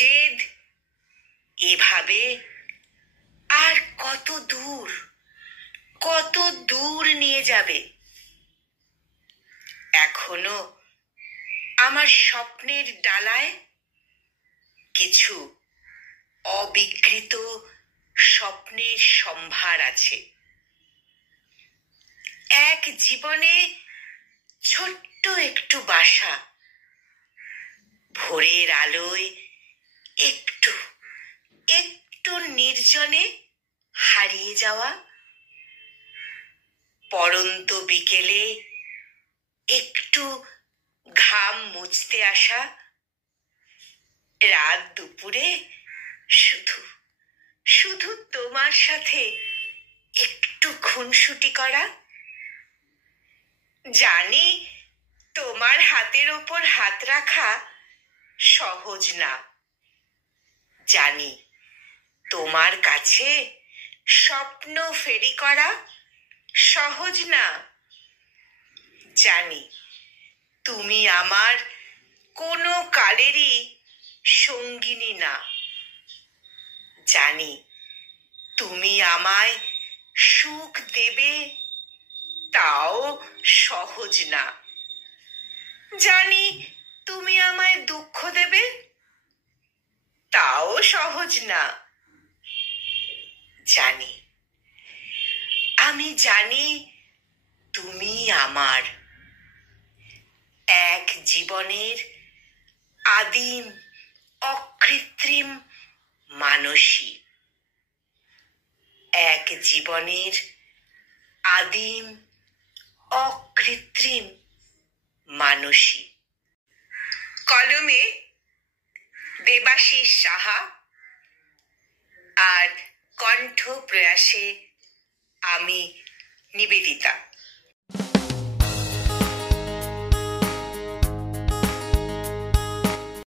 জেদ এভাবে আর কত দূর নিয়ে যাবে? এখনো আমার স্বপ্নের ডালায় কিছু অবিকৃত স্বপ্নের সম্ভার আছে। এক জীবনে ছোট্ট একটু বাসা, ভোরের আলোয় একটু নির্জনে হারিয়ে যাওয়া, পড়ন্ত বিকেলে একটু ঘাম মুছতে আসা, রাত দুপুরে শুধু তোমার সাথে একটু খুনসুটি করা। জানি তোমার হাতের ওপর হাত রাখা সহজ না, জানি তোমার কাছে স্বপ্ন ফেরি করা সহজ না, জানি তুমি আমার কোনো কালেরই সঙ্গিনী না, জানি তুমি আমায় সুখ দেবে তাও সহজ না, জানি তুমি আমায় দুঃখ দেবে তাও সহজ না, জানি আমি জানি তুমি আমার এক জীবনের আদিম অকৃত্রিম মানসী, এক জীবনের আদিম অকৃত্রিম মানসী। কলমে দেবাশিস সাহা আর কণ্ঠ প্রয়াসে আমি নিবেদিতা।